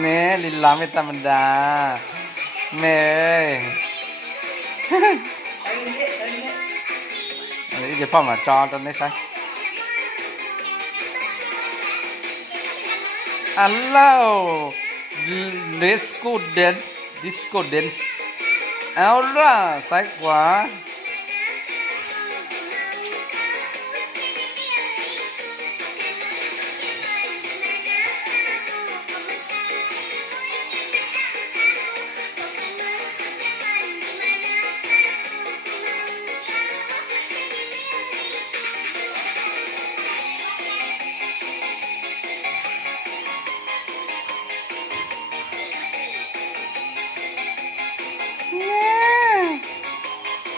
เน่ลินลาไม่ธรรมดาเน่อันนี้จะพ่อมาจอตอนนี้ใช่ฮัลโหลดิสโก้แดนซ์เอาล่ะซ้ายขวา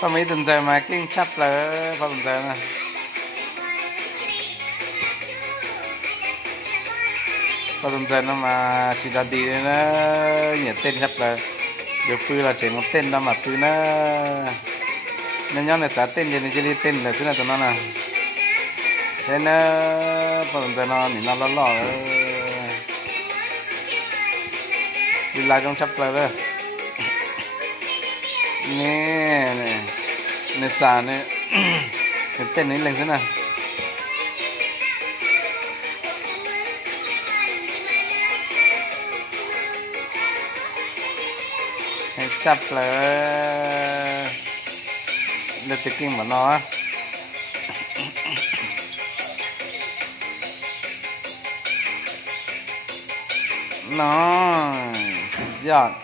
พอไม่สนใจมากิ้งชับเลยพอสนใจนะพอสนใจนะมาชิดาดีเลยนะเนี่ยเต้นชับเลยเดี๋ยวฟื้นเราเฉยมันเต้นแล้วมาฟื้นนะเนี่ยย้อนในสายเต้นเดี๋ยวนี้จะรีเต้นเลยฟื้นตัวนั้นนะใช่นะพอสนใจนอนนี่นอนหล่อๆเลยลีลาต้องชับเลยนี่ในสาเนี่ยเต้นนิดนึงสินะให้จับเลยเดี๋ยวจะกินเหมือนน้อยน้อยยอด